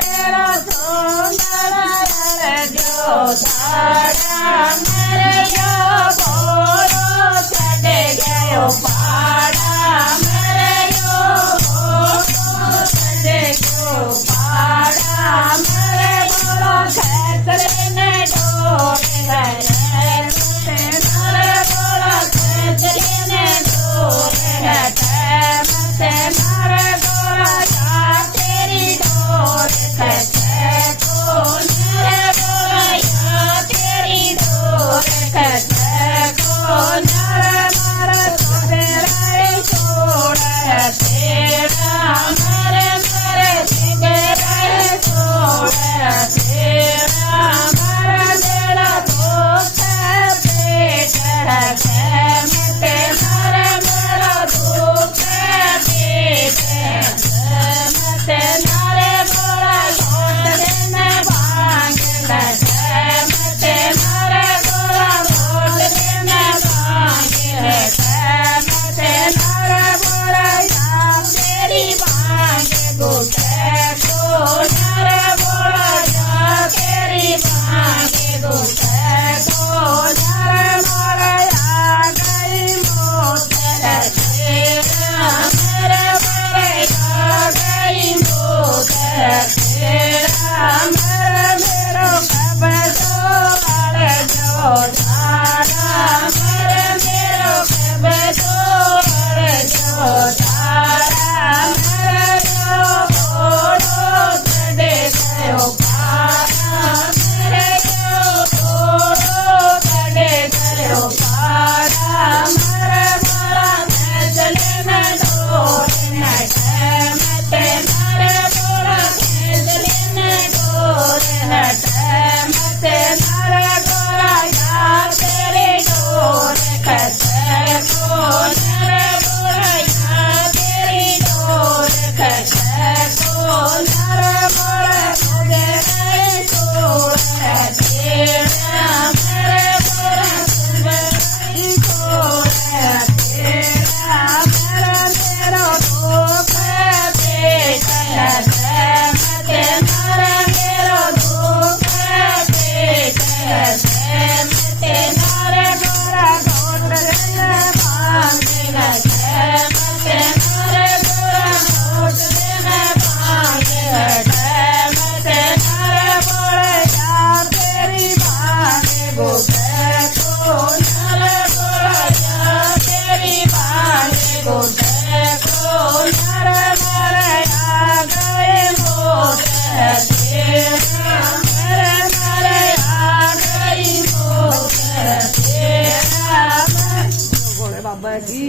मेरो सुंदर जो धारा मेरे यो बोलो छड़ गयो पाड़ा मेरे यो बोलो छड़ गयो पाड़ा मेरे बोलो खेतरे ने डोरे मेरे बोलो खेतरे ने डोरे मेरे बोलो या तेरी डोरे मेरे बोलो या तेरी डोरे मेरे तेरा मेरे तेरा छोड़ तेरा मेरा तेरा दोस्त पेट है मेरा दुख पेट मते नारे बोला छोड़ देने भांग मते नारे बोला छोड़ देने भांग मते नारे बोला या तेरी भांग गुटे को नारे बोला या तेरी भांग गुटे को नारे बोला या गई मौत तेरा मेरे बोला या गई मौत तेरा मेरे मेरो कबजो बड़ जो धारा मेरे मेरो कबजो बड़ जो धारा मेरे जो बोलो छड़ गयो पाड़ा मेरे जो बोलो छड़ गयो पाड़ा मेरे बोला खेतले में डोरे मते नारे बोला खेतले में डोरे मते नारे बोला या तेरी डोरे खसे को नारे बोला या तेरी डोरे खसे को नारे बोला मुझे डोरे तेरा मेरे बोला तुझे डोरे तेरा मेरा तेरा दुख पेट है मते नारे मेरो दुख पेट है मते नारे बोला छोड़ देने भांग मते नारे बोला छोड़ देने भांग मते नारे बोला या तेरी भांग गुटे को नारे बोला या तेरी भांग गुटे को नारे बोला या गए मौत तेरा मेरे या गई मौत तेरा बाबा की